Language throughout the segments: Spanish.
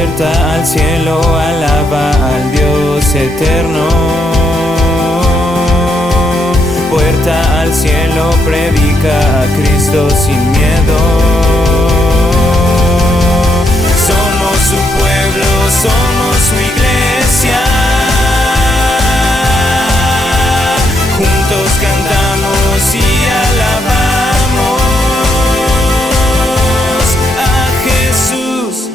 Puerta al cielo, alaba al Dios eterno. Puerta al cielo, predica a Cristo sin miedo. Somos su pueblo, somos su iglesia. Juntos cantamos y alabamos a Jesús.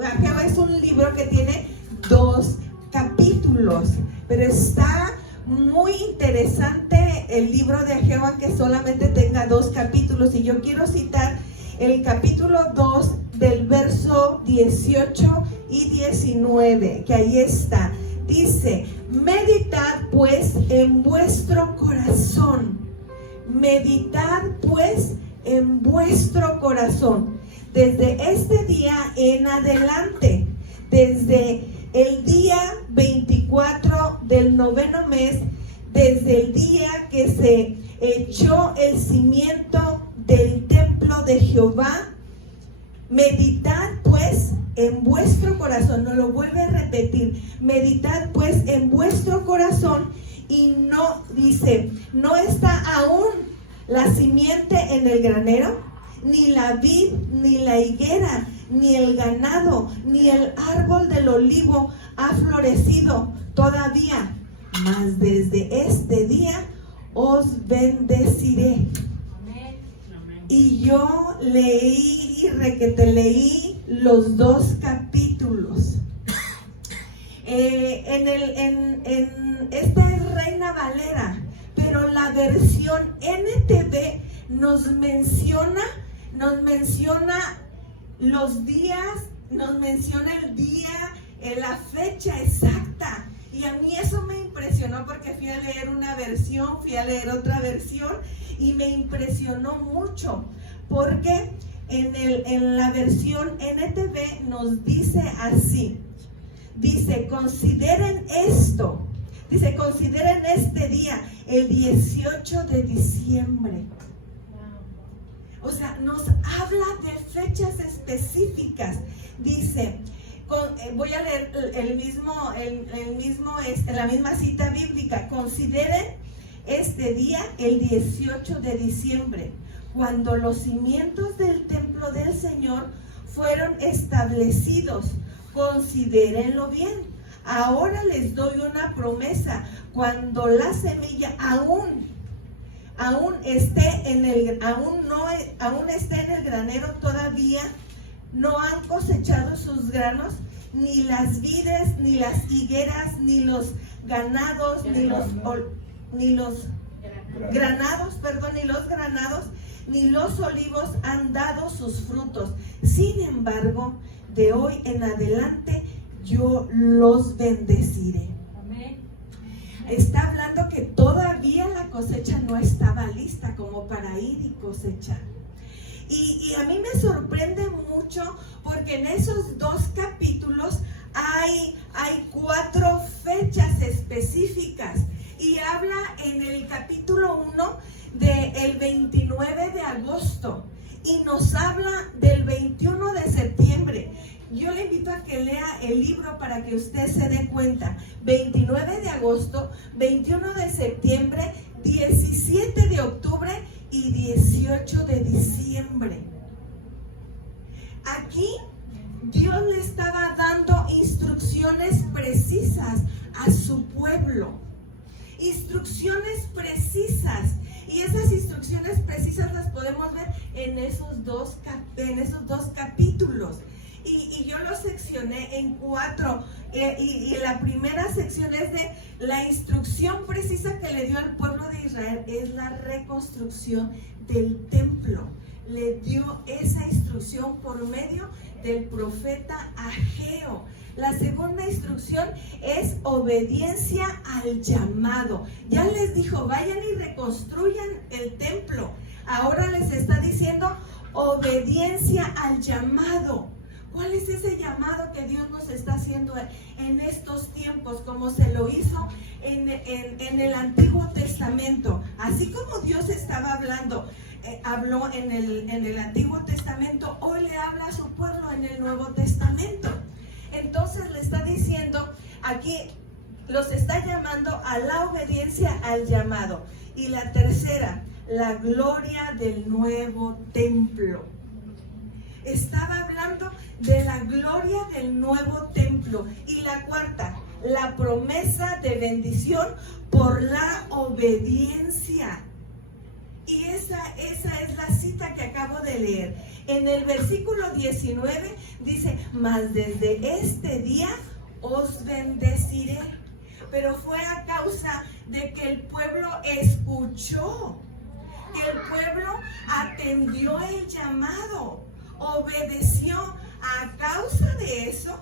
Ageo es un libro que tiene 2 capítulos, pero está muy interesante el libro de Ageo, aunque solamente tenga 2 capítulos, y yo quiero citar el capítulo 2 del verso 18 y 19, que ahí está. Dice: meditad pues en vuestro corazón, meditad pues en vuestro corazón, desde este día en adelante, desde el día 24 del 9º mes, desde el día que se echó el cimiento del templo de Jehová. Meditad pues en vuestro corazón, no lo vuelve a repetir, meditad pues en vuestro corazón, y no, dice, no está aún la simiente en el granero, ni la vid, ni la higuera, ni el ganado, ni el árbol del olivo ha florecido todavía, mas desde este día os bendeciré. Y yo leí y leí los 2 capítulos. Esta es Reina Valera, pero la versión NTV nos menciona los días, nos menciona el día, la fecha exacta. Y a mí eso me impresionó, porque fui a leer una versión, fui a leer otra versión, y me impresionó mucho, porque en la versión NTV nos dice así, dice: consideren esto, dice, consideren este día, el 18 de diciembre. O sea, nos habla de fechas específicas. Dice, voy a leer la misma cita bíblica: consideren este día, el 18 de diciembre, cuando los cimientos del templo del Señor fueron establecidos. Considérenlo bien. Ahora les doy una promesa: cuando la semilla aún esté en el granero, todavía no han cosechado sus granos, ni las vides, ni las higueras, ni los ganados, ni los granados, ni los olivos han dado sus frutos. Sin embargo, de hoy en adelante yo los bendeciré. Amén. Está hablando que todavía la cosecha no estaba lista como para ir y cosechar. Y a mí me sorprende mucho, porque en esos 2 capítulos hay 4 fechas específicas, y habla en el capítulo 1 del 29 de agosto, y nos habla del 21 de septiembre. Yo le invito a que lea el libro para que usted se dé cuenta. 29 de agosto, 21 de septiembre, 17 de octubre y 18 de diciembre. Aquí Dios le estaba dando instrucciones precisas a su pueblo. Instrucciones precisas. Y esas instrucciones precisas las podemos ver en esos dos capítulos. Y yo los seccioné en 4. Y la primera sección es de la instrucción precisa que le dio al pueblo de Israel. Es la reconstrucción del templo. Le dio esa instrucción por medio del profeta Ageo. La segunda instrucción es obediencia al llamado. Ya les dijo, vayan y reconstruyan el templo. Ahora les está diciendo obediencia al llamado. ¿Cuál es ese llamado que Dios nos está haciendo en estos tiempos, como se lo hizo en el Antiguo Testamento? Así como Dios estaba habló en el Antiguo Testamento, hoy le habla a su pueblo en el Nuevo Testamento. Entonces le está diciendo aquí, los está llamando a la obediencia al llamado. Y la tercera, la gloria del nuevo templo. Estaba hablando de la gloria del nuevo templo. Y la cuarta, la promesa de bendición por la obediencia. Y esa es la cita que acabo de leer. En el versículo 19 dice, mas desde este día os bendeciré. Pero fue a causa de que el pueblo escuchó, que el pueblo atendió el llamado, obedeció. A causa de eso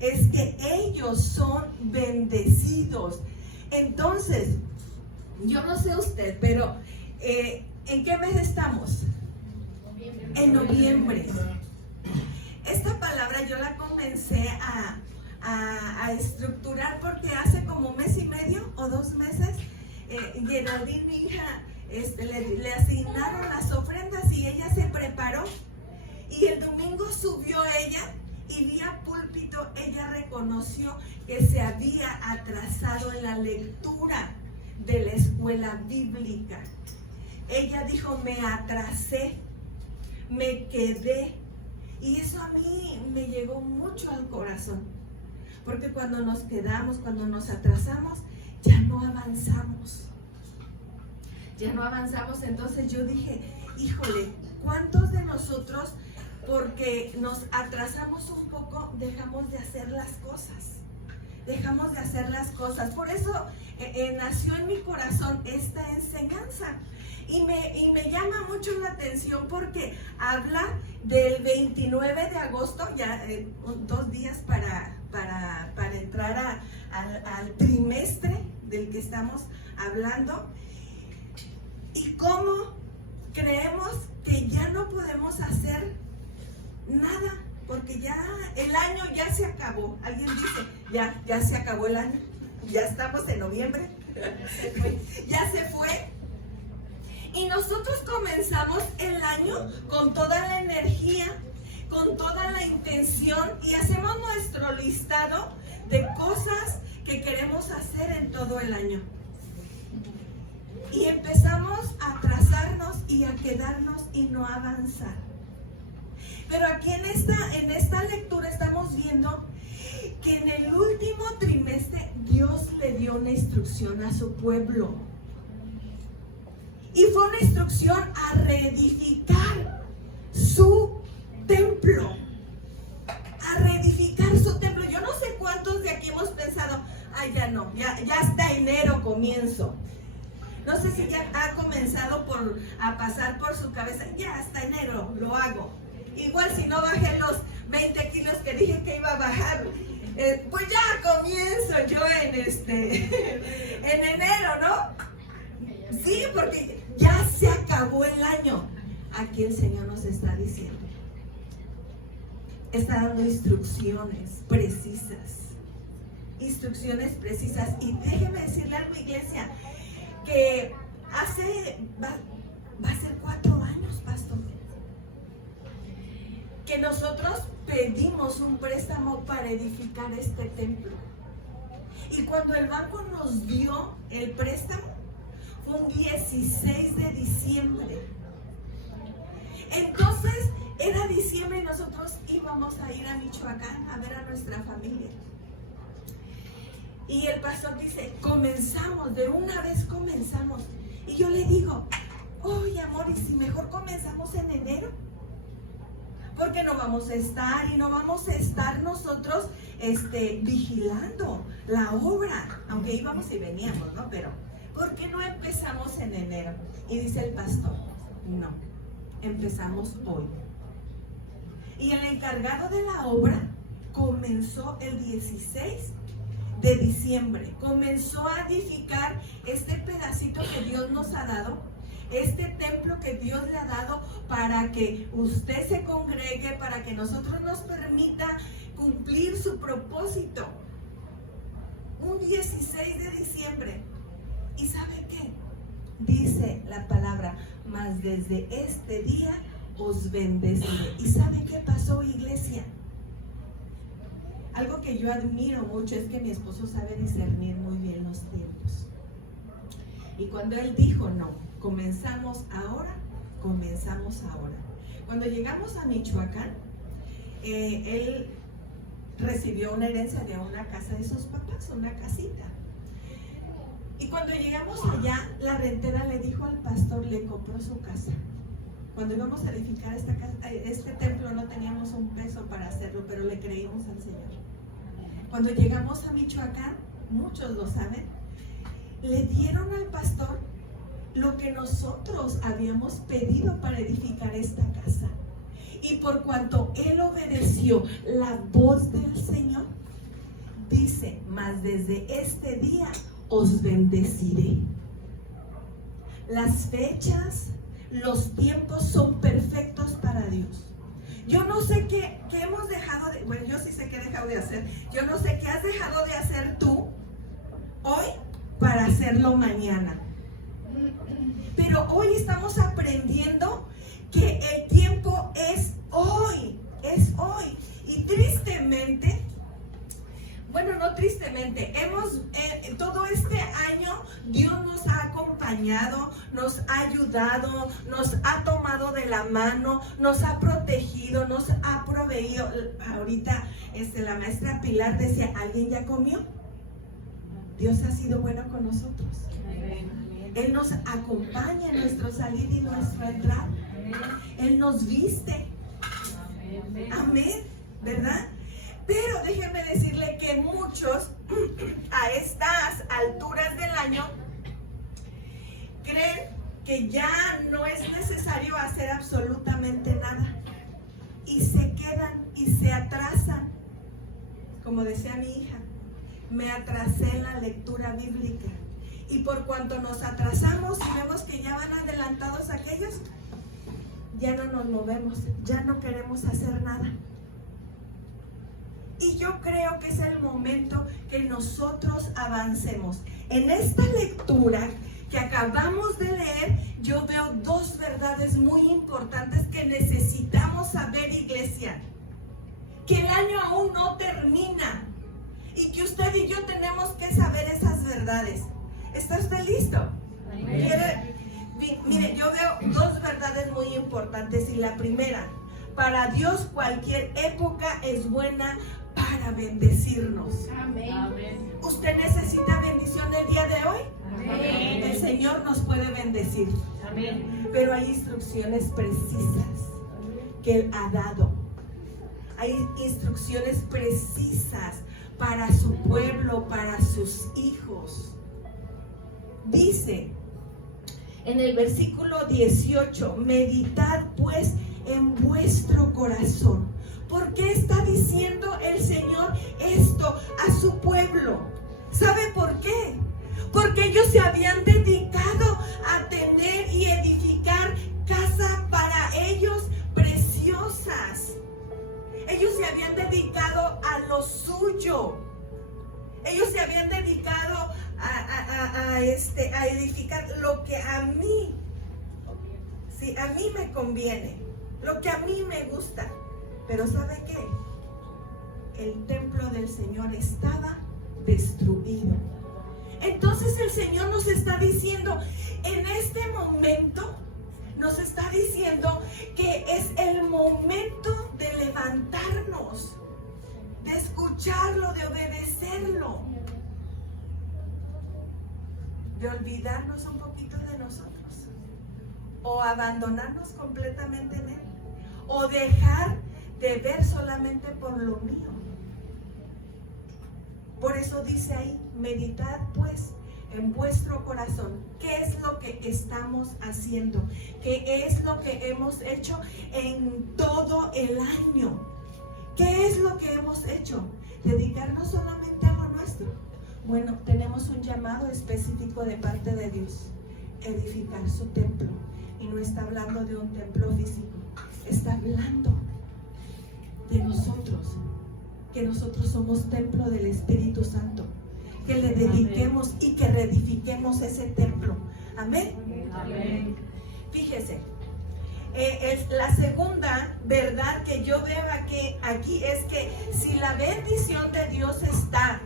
es que ellos son bendecidos. Entonces, yo no sé usted, pero ¿en qué mes estamos? En noviembre. Esta palabra yo la comencé a estructurar porque hace como mes y medio o 2 meses Geraldine, mi hija, le asignaron las ofrendas y ella se preparó, y el domingo subió ella y vía púlpito ella reconoció que se había atrasado en la lectura de la escuela bíblica. Ella dijo, me atrasé, me quedé, y eso a mí me llegó mucho al corazón, porque cuando nos quedamos, cuando nos atrasamos, ya no avanzamos. Entonces yo dije, híjole, ¿cuántos de nosotros, porque nos atrasamos un poco, dejamos de hacer las cosas? Por eso nació en mi corazón esta enseñanza. Y me llama mucho la atención porque habla del 29 de agosto, ya 2 días para entrar al trimestre del que estamos hablando. Y cómo creemos que ya no podemos hacer nada, porque ya el año ya se acabó. Alguien dice, ya se acabó el año, ya estamos en noviembre, ya se fue. Y nosotros comenzamos el año con toda la energía, con toda la intención, y hacemos nuestro listado de cosas que queremos hacer en todo el año. Y empezamos a atrasarnos y a quedarnos y no avanzar. Pero aquí en esta lectura estamos viendo que en el último trimestre Dios le dio una instrucción a su pueblo. Y fue una instrucción a reedificar su templo. Yo no sé cuántos de aquí hemos pensado, ay, ya hasta enero comienzo. No sé si ya ha comenzado a pasar por su cabeza, ya hasta enero lo hago. Igual si no bajé los 20 kilos que dije que iba a bajar, pues ya comienzo yo en enero, ¿no? Sí, porque ya se acabó el año. Aquí el Señor nos está diciendo, está dando instrucciones precisas. Y déjeme decirle algo, iglesia, que va a ser 4 años, pastor, que nosotros pedimos un préstamo para edificar este templo. Y cuando el banco nos dio el préstamo, fue un 16 de diciembre. Entonces, era diciembre y nosotros íbamos a ir a Michoacán a ver a nuestra familia. Y el pastor dice, de una vez comenzamos. Y yo le digo, oye amor, ¿y si mejor comenzamos en enero? Porque no vamos a estar nosotros vigilando la obra, aunque íbamos y veníamos, ¿no? Pero, ¿por qué no empezamos en enero? Y dice el pastor, no, empezamos hoy. Y el encargado de la obra comenzó el 16 de diciembre, comenzó a edificar este pedacito que Dios nos ha dado, este templo que Dios le ha dado para que usted se congregue, para que nosotros nos permita cumplir su propósito. Un 16 de diciembre. ¿Y sabe qué? Dice la palabra, mas desde este día os bendeciré. ¿Y sabe qué pasó, iglesia? Algo que yo admiro mucho es que mi esposo sabe discernir muy bien los tiempos. Y cuando él dijo, no, comenzamos ahora. Cuando llegamos a Michoacán, él recibió una herencia de una casa de sus papás, una casita. Y cuando llegamos allá, la rentera le dijo al pastor, le compró su casa. Cuando íbamos a edificar este templo no teníamos un peso para hacerlo, pero le creímos al Señor. Cuando llegamos a Michoacán, muchos lo saben, le dieron al pastor lo que nosotros habíamos pedido para edificar esta casa. Y por cuanto él obedeció la voz del Señor, dice, mas desde este día os bendeciré. Las fechas, los tiempos son perfectos para Dios. Yo no sé qué hemos dejado de, bueno, yo sí sé qué he dejado de hacer. Yo no sé qué has dejado de hacer tú hoy para hacerlo mañana. Pero hoy estamos aprendiendo que el tiempo es hoy. Y tristemente, bueno, no tristemente, todo este año Dios nos ha acompañado, nos ha ayudado, nos ha tomado de la mano, nos ha protegido, nos ha proveído. Ahorita la maestra Pilar decía, ¿alguien ya comió? Dios ha sido bueno con nosotros. Él nos acompaña en nuestro salir y nuestro entrar. Él nos viste. Amén, ¿verdad? Pero déjenme decirle que muchos a estas alturas del año creen que ya no es necesario hacer absolutamente nada. Y se quedan y se atrasan. Como decía mi hija, me atrasé en la lectura bíblica. Y por cuanto nos atrasamos y vemos que ya van adelantados aquellos, ya no nos movemos, ya no queremos hacer nada. Y yo creo que es el momento que nosotros avancemos. En esta lectura que acabamos de leer, yo veo dos verdades muy importantes que necesitamos saber, iglesia. Que el año aún no termina y que usted y yo tenemos que saber esas verdades. ¿Está usted listo? Mire, yo veo dos verdades muy importantes. Y la primera, para Dios cualquier época es buena para bendecirnos. Amén. ¿Usted necesita bendición el día de hoy? Amén. El Señor nos puede bendecir. Amén. Pero hay instrucciones precisas que Él ha dado. Hay instrucciones precisas para su pueblo, para sus hijos. Dice en el versículo 18, meditad pues en vuestro corazón. ¿Por qué está diciendo el Señor esto a su pueblo? ¿Sabe por qué? Porque ellos se habían dedicado a tener y edificar casa para ellos preciosas. Ellos se habían dedicado a lo suyo. Ellos se habían dedicado a edificar lo que a mí, sí, a mí me conviene, lo que a mí me gusta. Pero ¿sabe qué? El templo del Señor estaba destruido. Entonces el Señor nos está diciendo, en este momento, nos está diciendo que es el momento de levantarnos, de escucharlo, de obedecerlo, de olvidarnos un poquito de nosotros, o abandonarnos completamente en Él, o dejar de ver solamente por lo mío. Por eso dice ahí, meditad pues en vuestro corazón. ¿Qué es lo que estamos haciendo? ¿Qué es lo que hemos hecho en todo el año? ¿Qué es lo que hemos hecho? ¿Dedicarnos solamente a lo nuestro? Bueno, tenemos un llamado específico de parte de Dios. edificar su templo. Y no está hablando de un templo físico, está hablando de nosotros, que nosotros somos templo del Espíritu Santo, que le dediquemos y que reedifiquemos ese templo. Amén. Amén. Fíjese, es la segunda verdad que yo veo aquí es que si la bendición de Dios está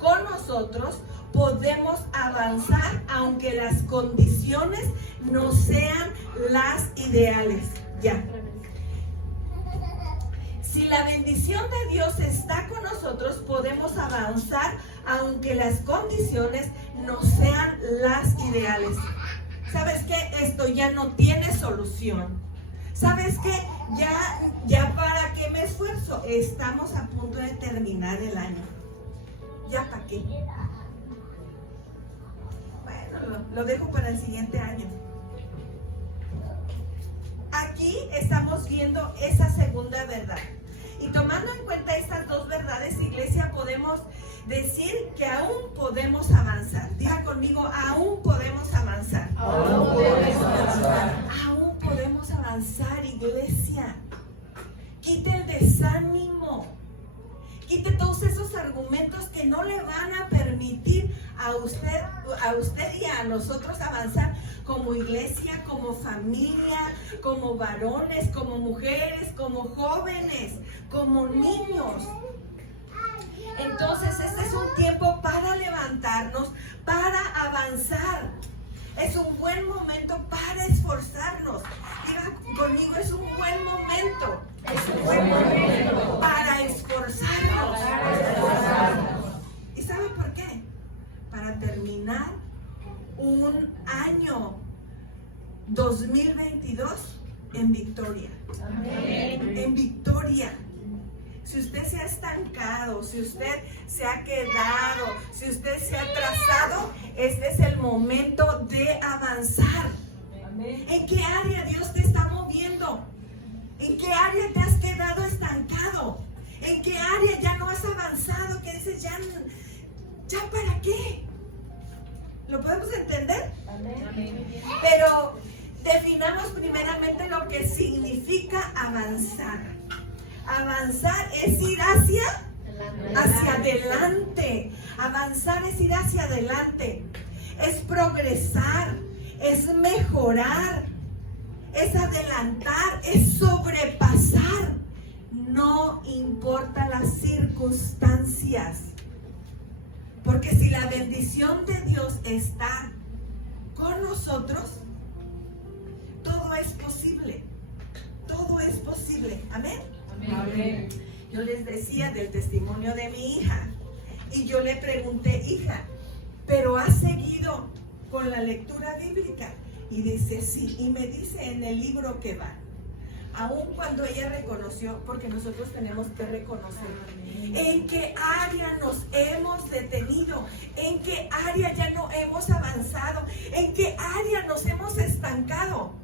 con nosotros, podemos avanzar aunque las condiciones no sean las ideales. Ya. Si la bendición de Dios está con nosotros, podemos avanzar aunque las condiciones no sean las ideales. ¿Sabes qué? Esto ya no tiene solución. ¿Sabes qué? Ya para qué me esfuerzo. Estamos a punto de terminar el año. ¿Ya para qué? Bueno, lo dejo para el siguiente año. Aquí estamos viendo esa segunda verdad. Y tomando en cuenta estas dos verdades, iglesia, podemos decir que aún podemos avanzar. Diga conmigo, aún podemos avanzar. Aún podemos avanzar. Aún podemos avanzar, iglesia. Quite el desánimo. Quite todos esos argumentos que no le van a permitir a usted y a nosotros avanzar como iglesia, como familia, como varones, como mujeres, como jóvenes, como niños. Entonces este es un tiempo para levantarnos, para avanzar. Es un buen momento para esforzarnos. Diga conmigo, es un buen momento. Es un buen momento para esforzarnos. ¿Y sabe por qué? Para terminar un año 2022 en victoria. Amén. En victoria. Si usted se ha estancado, si usted se ha quedado, si usted se ha atrasado, este es el momento de avanzar. Amén. ¿En qué área Dios te está moviendo? ¿En qué área te has quedado estancado? ¿En qué área ya no has avanzado? Que dices, ya para qué? ¿Lo podemos entender? Amén. Pero definamos primeramente lo que significa avanzar. Avanzar es ir hacia adelante. Avanzar es ir hacia adelante. Es progresar, es mejorar, es adelantar, es sobrepasar. No importa las circunstancias. Porque si la bendición de Dios está con nosotros, todo es posible. Todo es posible. Amén. Amén. Yo les decía del testimonio de mi hija y yo le pregunté, hija, ¿pero has seguido con la lectura bíblica? Y dice, sí, y me dice en el libro que va, aun cuando ella reconoció, porque nosotros tenemos que reconocer en qué área nos hemos detenido, en qué área ya no hemos avanzado, en qué área nos hemos estancado.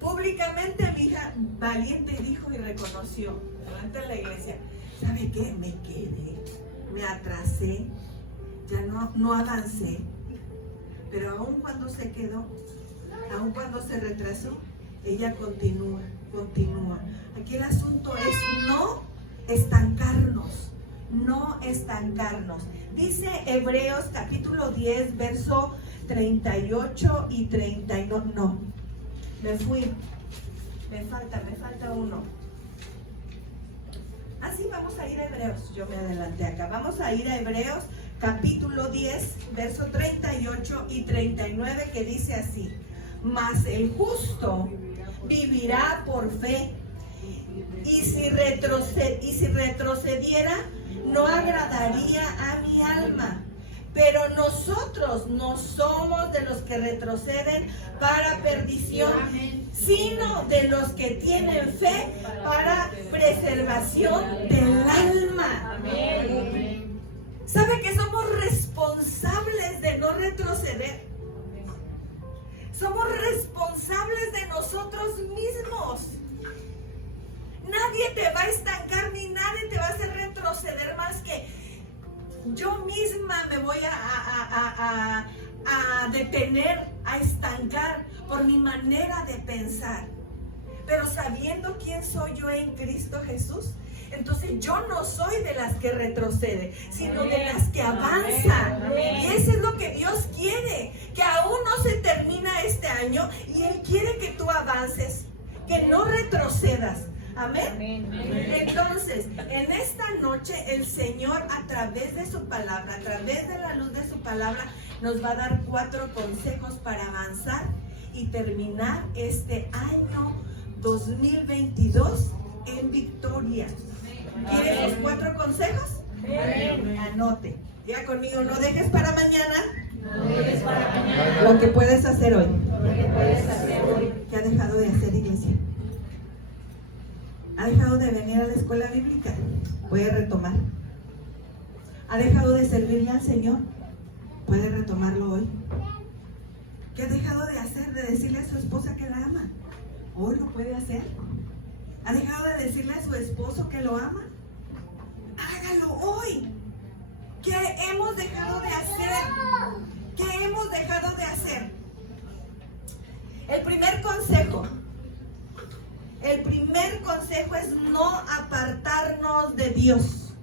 Públicamente mi hija valiente dijo y reconoció delante de la iglesia, ¿sabe qué? Me quedé, me atrasé, ya no avancé. Pero aun cuando se quedó, aun cuando se retrasó, ella continúa. Aquí el asunto es no estancarnos. Dice Hebreos capítulo 10, verso 38 y 39. No, me fui. Me falta uno. Así vamos a ir a Hebreos. Yo me adelanté acá. Vamos a ir a Hebreos capítulo 10, verso 38 y 39, que dice así: mas el justo vivirá por fe, y si retrocediera, no agradaría a mi alma. Pero nosotros no somos de los que retroceden para perdición, sino de los que tienen fe para preservación del alma. Amén. ¿Sabe que somos responsables de no retroceder? Somos responsables de nosotros mismos. Nadie te va a estancar ni nadie te va a hacer retroceder más que yo misma me voy a a detener, a estancar por mi manera de pensar. Pero sabiendo quién soy yo en Cristo Jesús, entonces yo no soy de las que retrocede, sino de las que avanza. Y eso es lo que Dios quiere, que aún no se termina este año y Él quiere que tú avances, que no retrocedas. Amén. Entonces, en esta noche el Señor, a través de su palabra, a través de la luz de su palabra, nos va a dar 4 consejos para avanzar y terminar este año 2022 en victoria. ¿Quieres los 4 consejos? Anote. Diga conmigo, no dejes para mañana lo que puedes hacer hoy. ¿Qué ha dejado de hacer, iglesia? ¿Ha dejado de venir a la escuela bíblica? Puede retomar. ¿Ha dejado de servirle al Señor? Puede retomarlo hoy. ¿Qué ha dejado de hacer? De decirle a su esposa que la ama. Hoy lo puede hacer. ¿Ha dejado de decirle a su esposo que lo ama? Hágalo hoy. ¿Qué hemos dejado de hacer? ¿Qué hemos dejado de hacer? El primer consejo es no apartarnos de Dios.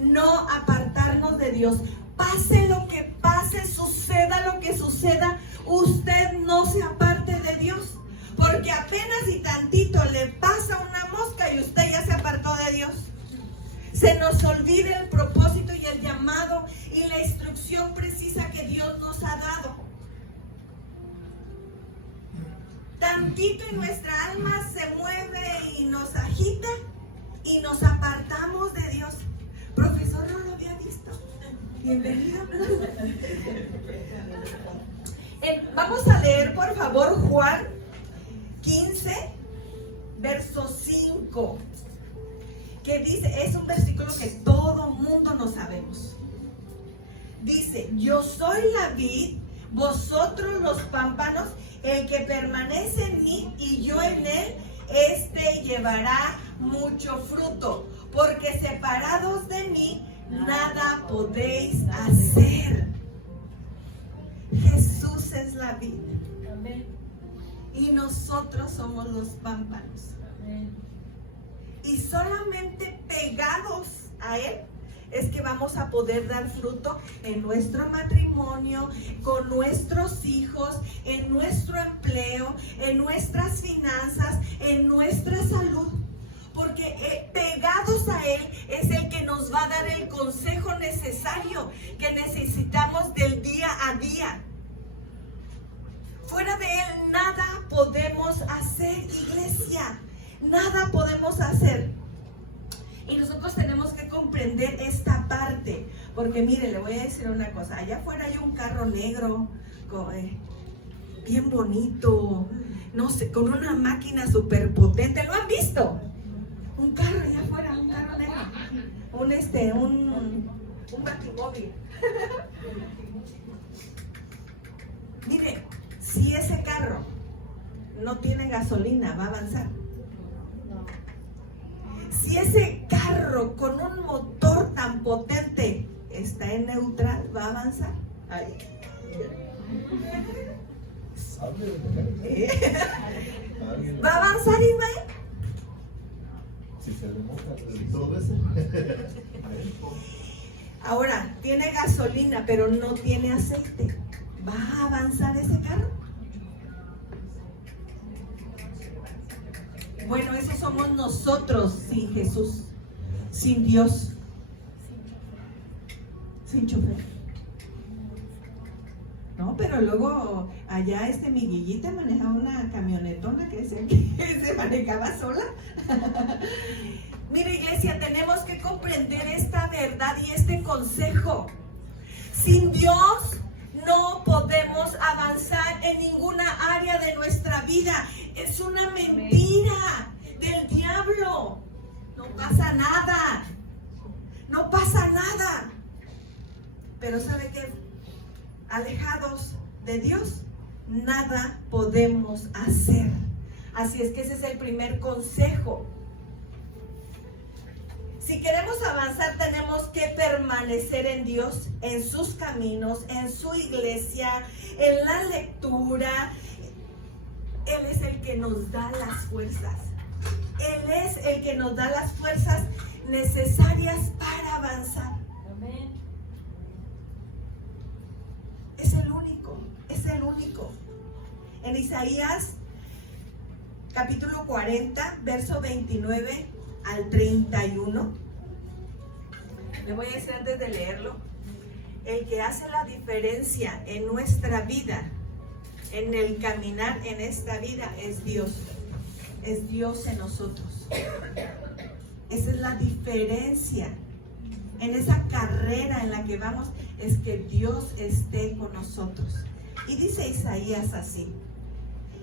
No apartarnos de Dios. Pase lo que pase, suceda lo que suceda, usted no se aparte de Dios. Porque apenas y tantito le pasa una mosca y usted ya se apartó de Dios. Se nos olvida el propósito y el llamado y la instrucción precisa que Dios nos ha dado. Tantito y nuestra alma se mueve y nos agita y nos apartamos de Dios. Profesor, no lo había visto. Bienvenido. Vamos a leer, por favor, Juan 15, verso 5, que dice, es un versículo que todo mundo no sabemos. Dice, yo soy la vid, vosotros los pámpanos, el que permanece en mí y yo en él, este llevará mucho fruto, porque separados de mí, nada podéis hacer. Jesús es la vid. Amén. Y nosotros somos los pámpanos. Amén. Y solamente pegados a Él es que vamos a poder dar fruto en nuestro matrimonio, con nuestros hijos, en nuestro empleo, en nuestras finanzas, en nuestra salud. Porque pegados a Él es el que nos va a dar el consejo necesario que necesitamos del día a día. Fuera de Él nada podemos hacer, iglesia. Nada podemos hacer. Y nosotros tenemos que comprender esta parte. Porque mire, le voy a decir una cosa. Allá afuera hay un carro negro, bien bonito, no sé, con una máquina súper potente. ¿Lo han visto? Un carro allá afuera, un carro negro. Un batimóvil. Mire, si ese carro no tiene gasolina, va a avanzar. Si ese carro con un motor tan potente está en neutral, va a avanzar. Ahí. ¿Va a avanzar, Ismael? Ahora, tiene gasolina, pero no tiene aceite. ¿Va a avanzar ese carro? Bueno, eso somos nosotros sin Jesús, sin Dios, sin chofer. No, pero luego allá mi Guillita manejaba una camionetona que se manejaba sola. Mira, iglesia, tenemos que comprender esta verdad y este consejo. Sin Dios no podemos avanzar en ninguna área de nuestra vida. Es una mentira del diablo. No pasa nada. No pasa nada. Pero ¿sabe qué? Alejados de Dios, nada podemos hacer. Así es que ese es el primer consejo. Si queremos avanzar, tenemos que permanecer en Dios, en sus caminos, en su iglesia, en la lectura. Él es el que nos da las fuerzas. Él es el que nos da las fuerzas necesarias para avanzar. Amén. Es el único, es el único. En Isaías capítulo 40, verso 29 al 31. Le voy a decir antes de leerlo. El que hace la diferencia en nuestra vida, en el caminar en esta vida, es Dios. Es Dios en nosotros. Esa es la diferencia. En esa carrera en la que vamos, es que Dios esté con nosotros. Y dice Isaías así: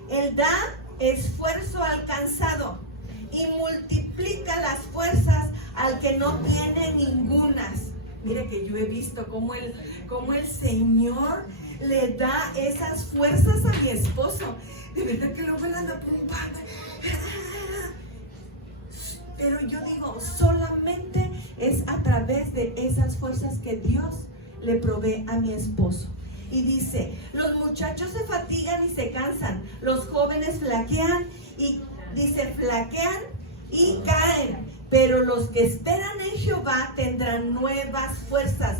Él da esfuerzo al cansado y multiplica las fuerzas al que no tiene ningunas. Mire que yo he visto cómo el Señor le da esas fuerzas a mi esposo. De verdad que lo van a apuntar. Pero yo digo, solamente es a través de esas fuerzas que Dios le provee a mi esposo. Y dice: los muchachos se fatigan y se cansan, los jóvenes flaquean y flaquean y caen, pero los que esperan en Jehová tendrán nuevas fuerzas,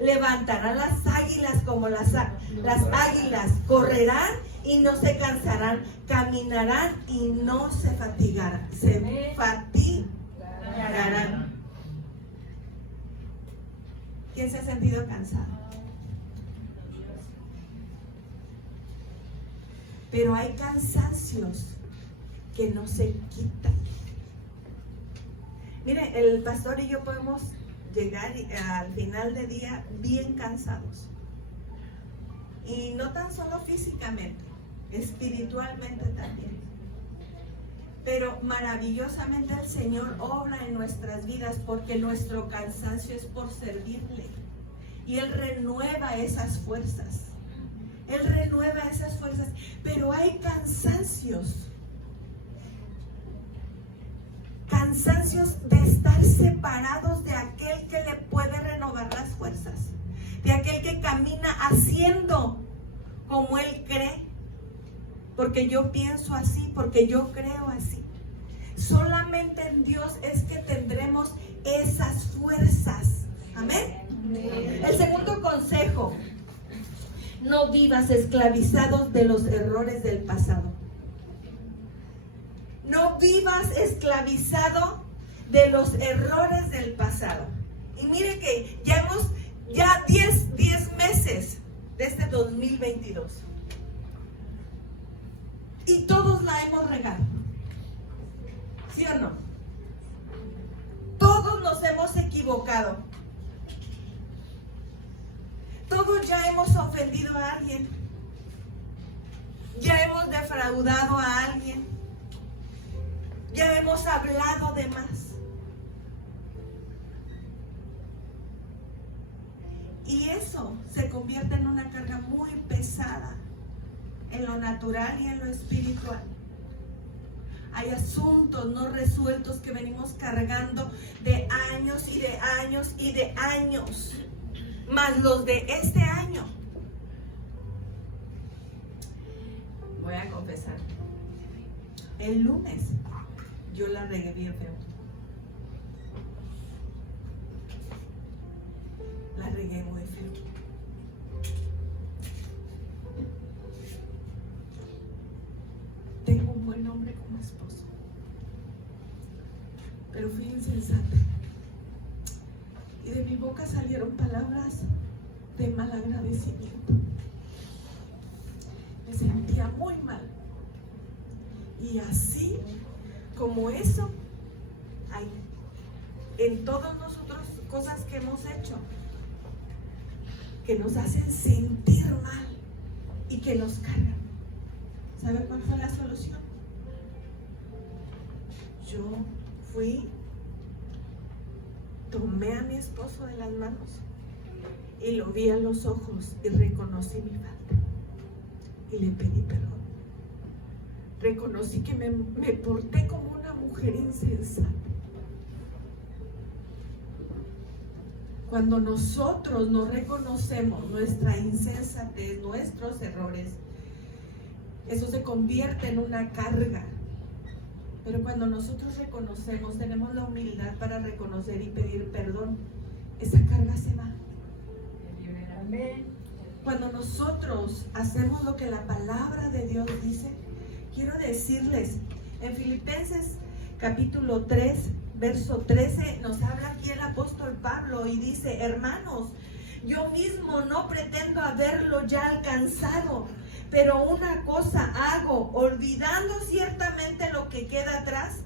levantarán las águilas como las águilas, correrán y no se cansarán, caminarán y no se fatigarán, ¿Quién se ha sentido cansado? Pero hay cansancios que no se quitan. Mire, el pastor y yo podemos llegar al final del día bien cansados. Y no tan solo físicamente, espiritualmente también. Pero maravillosamente el Señor obra en nuestras vidas, porque nuestro cansancio es por servirle. Y Él renueva esas fuerzas. Él renueva esas fuerzas. Pero hay cansancios de estar separados de aquel que le puede renovar las fuerzas, de aquel que camina haciendo como Él cree, porque yo pienso así, porque yo creo así. Solamente en Dios es que tendremos esas fuerzas. Amén. El segundo consejo: no vivas esclavizados de los errores del pasado. No vivas esclavizado de los errores del pasado. Y mire que ya 10 meses de este 2022. Y todos la hemos regado. ¿Sí o no? Todos nos hemos equivocado. Todos ya hemos ofendido a alguien. Ya hemos defraudado a alguien. Ya hemos hablado de más. Y eso se convierte en una carga muy pesada en lo natural y en lo espiritual. Hay asuntos no resueltos que venimos cargando de años y de años y de años, más los de este año. Voy a confesar, el lunes yo la regué bien feo. La regué muy feo. Tengo un buen hombre como esposo, pero fui insensata. Y de mi boca salieron palabras de mal agradecimiento. Me sentía muy mal. Y así como eso, hay en todos nosotros cosas que hemos hecho que nos hacen sentir mal y que nos cargan. ¿Sabe cuál fue la solución? Yo tomé a mi esposo de las manos y lo vi a los ojos y reconocí mi falta y le pedí perdón. Reconocí que me porté como una mujer insensata. Cuando nosotros no reconocemos nuestra insensatez, nuestros errores, eso se convierte en una carga. Pero cuando nosotros reconocemos, tenemos la humildad para reconocer y pedir perdón, esa carga se va. Amén. Cuando nosotros hacemos lo que la palabra de Dios dice, quiero decirles, en Filipenses capítulo 3, verso 13, nos habla aquí el apóstol Pablo y dice: hermanos, yo mismo no pretendo haberlo ya alcanzado, pero una cosa hago, olvidando ciertamente lo que queda atrás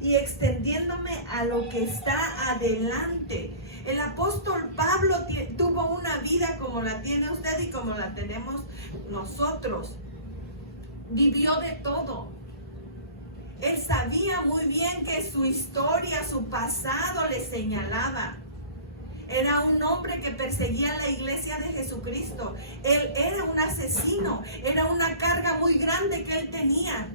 y extendiéndome a lo que está adelante. El apóstol Pablo tuvo una vida como la tiene usted y como la tenemos nosotros. Vivió de todo. Él sabía muy bien que su historia, su pasado le señalaba. Era un hombre que perseguía a la iglesia de Jesucristo. Él era un asesino. Era una carga muy grande que él tenía.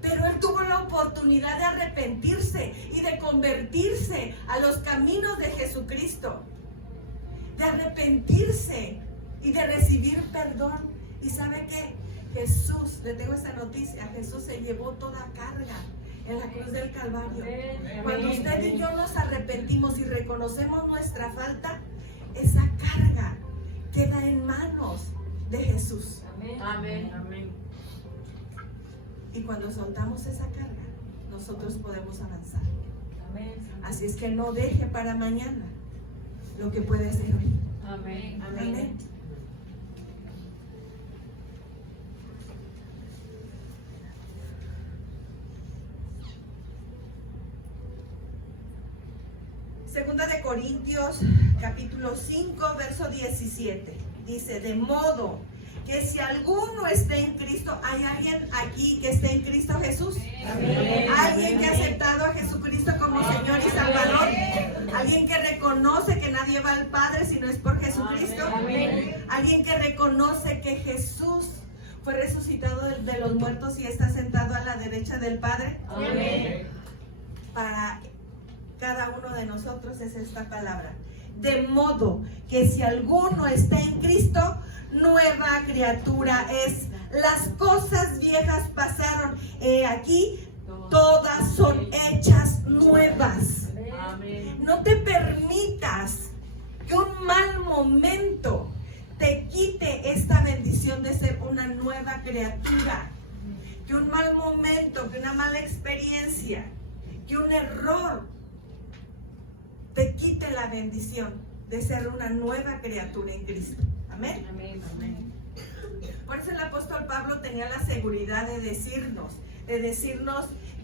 Pero él tuvo la oportunidad de arrepentirse y de convertirse a los caminos de Jesucristo. De arrepentirse y de recibir perdón. ¿Y sabe qué? Jesús, le tengo esta noticia, Jesús se llevó toda carga en la cruz del Calvario. Cuando usted y yo nos arrepentimos y reconocemos nuestra falta, esa carga queda en manos de Jesús. Amén. Amén. Y cuando soltamos esa carga, nosotros podemos avanzar. Amén. Así es que no deje para mañana lo que puede hacer hoy. Amén. Amén. Segunda de Corintios, capítulo 5, verso 17. Dice: de modo que si alguno está en Cristo, ¿hay alguien aquí que esté en Cristo Jesús? Amén. ¿Alguien que ha aceptado a Jesucristo como Señor y Salvador? ¿Alguien que reconoce que nadie va al Padre si no es por Jesucristo? Amén. ¿Alguien que reconoce que Jesús fue resucitado de los muertos y está sentado a la derecha del Padre? Amén. Para cada uno de nosotros es esta palabra: de modo que si alguno está en Cristo, nueva criatura es. Las cosas viejas pasaron, aquí todas son hechas nuevas. Amén. No te permitas que un mal momento te quite esta bendición de ser una nueva criatura. Que un mal momento, que una mala experiencia, que un error te quite la bendición de ser una nueva criatura en Cristo. Amén. Amén. Amén. Por eso el apóstol Pablo tenía la seguridad de decirnos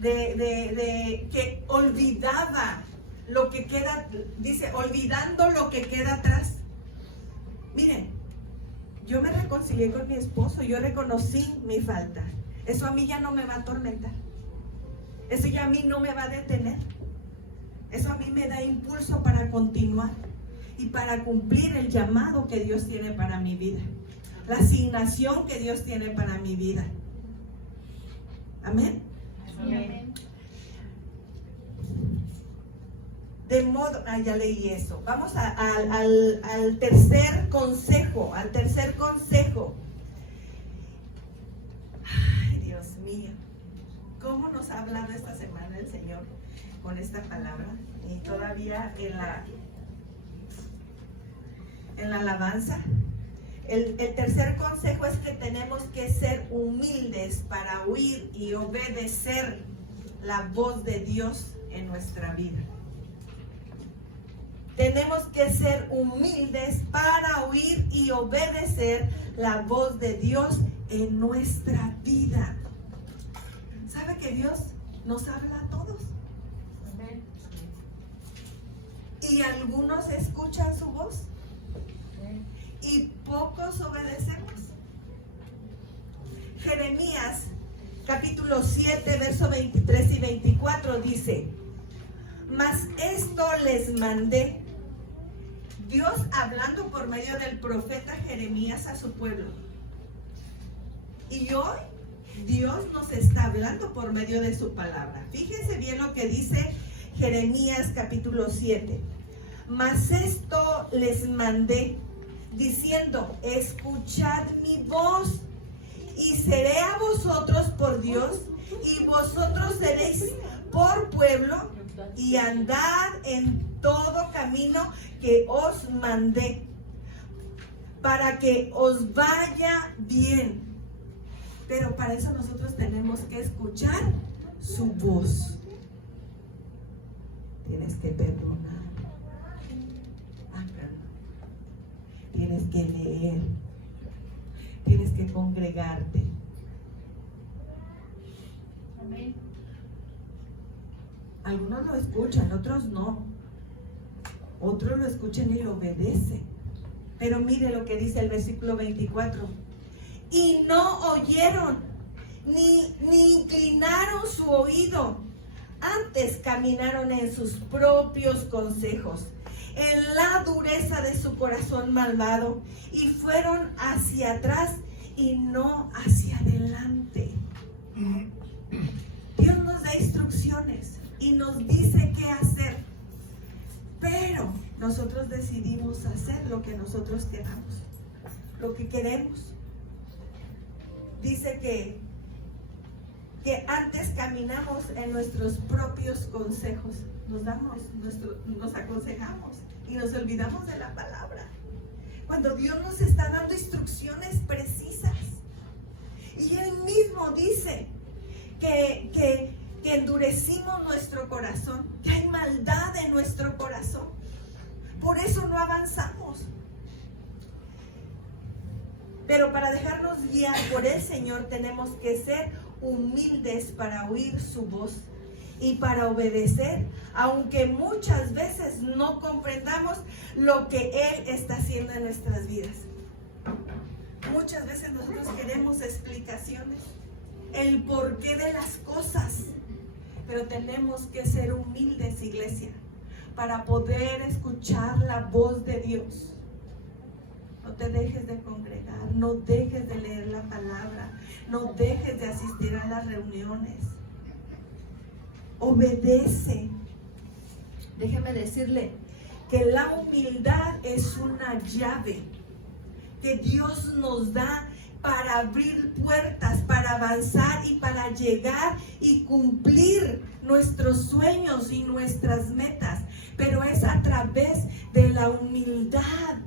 que olvidaba lo que queda, dice, olvidando lo que queda atrás. Miren, yo me reconcilié con mi esposo, yo reconocí mi falta. Eso a mí ya no me va a atormentar. Eso ya a mí no me va a detener. Eso a mí me da impulso para continuar y para cumplir el llamado que Dios tiene para mi vida, la asignación que Dios tiene para mi vida. Amén. Amén. De modo, ya leí eso. Vamos al tercer consejo. Al tercer consejo. Ay, Dios mío, ¿cómo nos ha hablado esta semana el Señor con esta palabra? Y todavía en la alabanza. El tercer consejo es que tenemos que ser humildes para oír y obedecer la voz de Dios en nuestra vida. Tenemos que ser humildes para oír y obedecer la voz de Dios en nuestra vida. ¿Sabe que Dios nos habla a todos? Amén. Y algunos escuchan su voz y pocos obedecemos. Jeremías capítulo 7 verso 23 y 24 dice: mas esto les mandé. Dios hablando por medio del profeta Jeremías a su pueblo. Y hoy Dios nos está hablando por medio de su palabra. Fíjense bien lo que dice Jeremías capítulo 7. Mas esto les mandé, diciendo, escuchad mi voz, y seré a vosotros por Dios, y vosotros seréis por pueblo, y andad en todo camino que os mandé, para que os vaya bien. Pero para eso nosotros tenemos que escuchar su voz. Tienes que perdonar. Tienes que leer. Tienes que congregarte. Amén. Algunos lo escuchan, otros no. Otros lo escuchan y lo obedecen. Pero mire lo que dice el versículo 24. Y no oyeron, ni inclinaron su oído. Antes caminaron en sus propios consejos, en la dureza de su corazón malvado, y fueron hacia atrás y no hacia adelante. Dios nos da instrucciones y nos dice qué hacer, pero nosotros decidimos hacer lo que nosotros queramos, lo que queremos. Dice que antes caminamos en nuestros propios consejos, nos aconsejamos y nos olvidamos de la palabra. Cuando Dios nos está dando instrucciones precisas, y Él mismo dice que endurecimos nuestro corazón, que hay maldad en nuestro corazón, por eso no avanzamos. Pero para dejarnos guiar por el Señor tenemos que ser humildes para oír su voz y para obedecer, aunque muchas veces no comprendamos lo que Él está haciendo en nuestras vidas. Muchas veces nosotros queremos explicaciones, el porqué de las cosas, pero tenemos que ser humildes, iglesia, para poder escuchar la voz de Dios. No te dejes de congregar, no dejes de leer la palabra, no dejes de asistir a las reuniones. Obedece. Déjeme decirle que la humildad es una llave que Dios nos da para abrir puertas, para avanzar y para llegar y cumplir nuestros sueños y nuestras metas. Pero es a través de la humildad.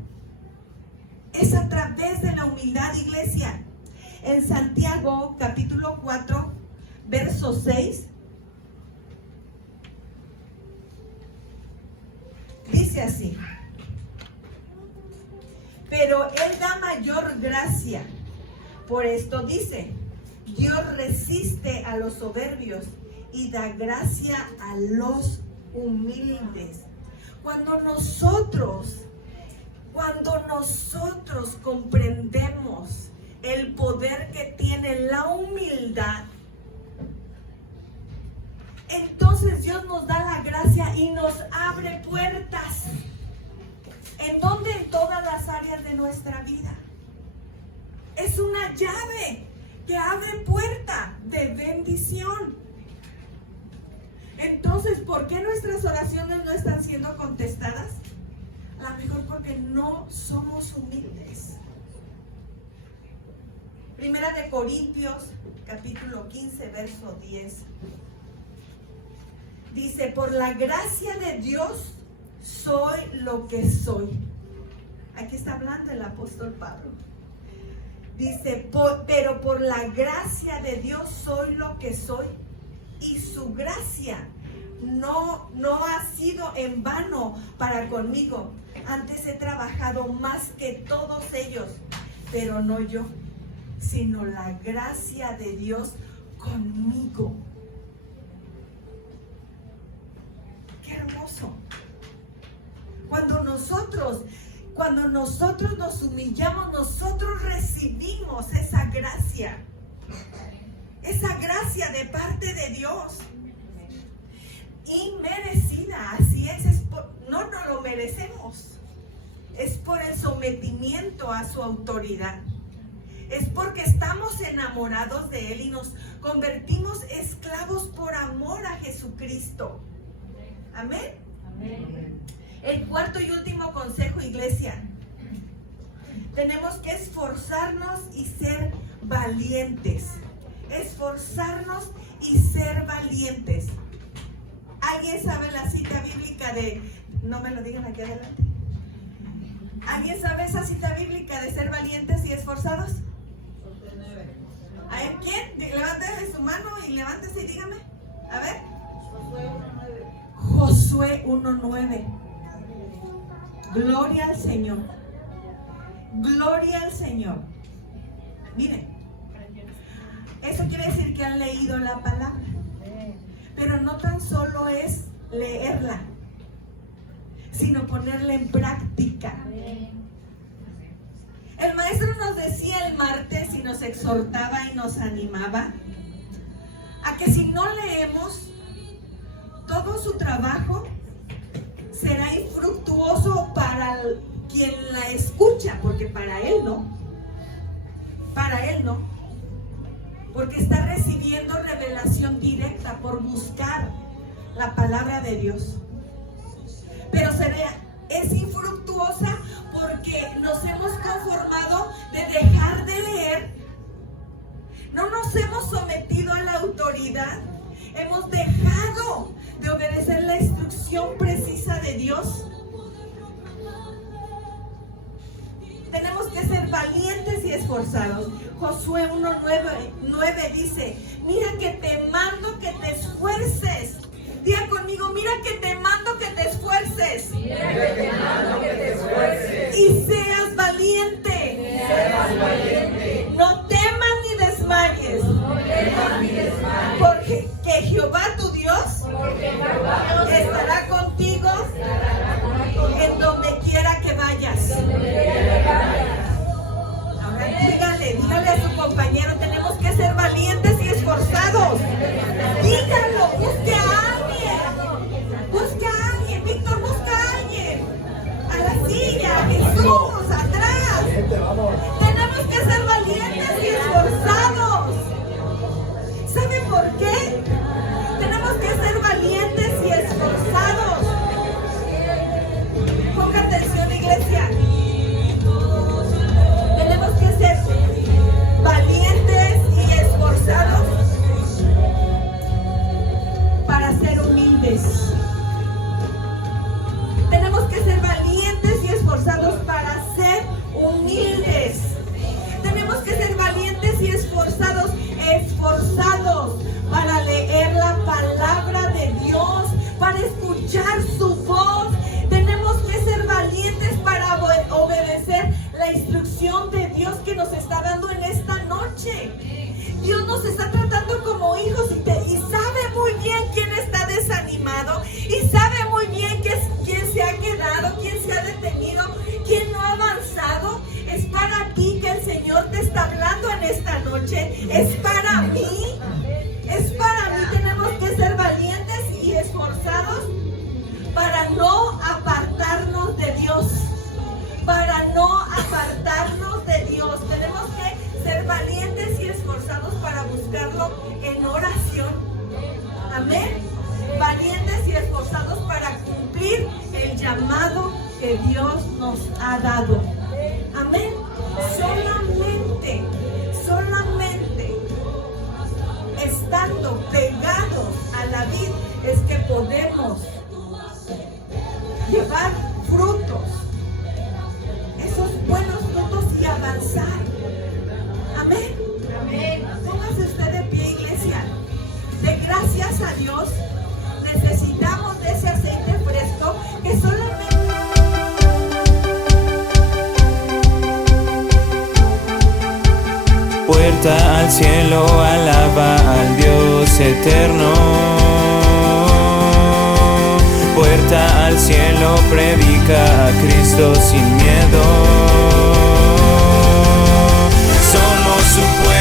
Es a través de la humildad, iglesia. En Santiago, capítulo 4, verso 6, dice así: pero Él da mayor gracia. Por esto dice, Dios resiste a los soberbios y da gracia a los humildes. Cuando nosotros comprendemos el poder que tiene la humildad, entonces Dios nos da la gracia y nos abre puertas. ¿En dónde? En todas las áreas de nuestra vida. Es una llave que abre puerta de bendición. Entonces, ¿por qué nuestras oraciones no están siendo contestadas? A lo mejor porque no somos humildes. Primera de Corintios, capítulo 15, verso 10. Dice, por la gracia de Dios soy lo que soy. Aquí está hablando el apóstol Pablo. Dice, pero por la gracia de Dios soy lo que soy. Y su gracia no ha sido en vano para conmigo. Antes he trabajado más que todos ellos, pero no yo, sino la gracia de Dios conmigo. Qué hermoso. Cuando nosotros nos humillamos, nosotros recibimos esa gracia de parte de Dios, inmerecida. Así es, no lo merecemos. Es por el sometimiento a su autoridad. Es porque estamos enamorados de Él y nos convertimos esclavos por amor a Jesucristo. Amén. Amén. El cuarto y último consejo, iglesia. Tenemos que esforzarnos y ser valientes. Esforzarnos y ser valientes. ¿Alguien sabe la cita bíblica de... No me lo digan aquí adelante. ¿Alguien sabe esa cita bíblica de ser valientes y esforzados? A ver, ¿quién? Levántese su mano y levántese y dígame. A ver. Josué 1:9. Gloria al Señor. Gloria al Señor. Miren, eso quiere decir que han leído la palabra. Pero no tan solo es leerla, sino ponerla en práctica. El maestro nos decía el martes y nos exhortaba y nos animaba a que si no leemos, todo su trabajo será infructuoso para quien la escucha, porque para él no. Para él no. Porque está recibiendo revelación directa por buscar la palabra de Dios. Pero es infructuosa porque nos hemos conformado de dejar de leer. No nos hemos sometido a la autoridad. Hemos dejado de obedecer la instrucción precisa de Dios. Tenemos que ser valientes y esforzados. Josué 1:9 dice: mira que te mando que te esfuerces. Diga conmigo: mira que te mando que te esfuerces. Mira que te mando que te esfuerces. Y seas valiente. Seas valiente. No temas ni desmayes. No temas ni desmayes. Porque que Jehová tu Dios Porque Jehová estará contigo en donde quiera que vayas. Ahora dígale a su compañero: tenemos que ser valientes y esforzados. Dígalo, busque a alguien. Busca a alguien, Víctor, busca a alguien. A la silla, Jesús, atrás. Tenemos que ser valientes y esforzados. ¿Sabe por qué? Tenemos que ser valientes y esforzados. Ponga atención, iglesia. Tenemos que ser valientes y esforzados para ser humildes. Tenemos que ser valientes y esforzados para ser humildes. Tenemos que ser valientes y esforzados para leer la palabra de Dios, para escuchar su voz. Tenemos que ser valientes para obedecer la instrucción de Dios que nos está dando en esta noche. Dios nos está tratando como hijos y sabe muy bien quién está desanimado y sabe muy bien quién se ha quedado, quién se ha detenido, quién no ha avanzado. Es para ti que el Señor te está hablando en esta noche. Es para mí. Es para mí. Tenemos que ser valientes y esforzados para no apartarnos de Dios. Para no apartarnos de Dios. Tenemos que ser valientes y esforzados para buscarlo en oración. Amén. Valientes y esforzados para cumplir el llamado que Dios nos ha dado. Amén. Solamente estando pegados a la vid es que podemos llevar frutos, esos buenos frutos, y avanzar. Amén. Amén. Póngase usted de pie, iglesia. De gracias a Dios. Necesitamos de ese aceite fresco que solamente... Puerta al cielo, alaba al Dios eterno. Puerta al cielo, predica a Cristo sin miedo. Somos su puerta.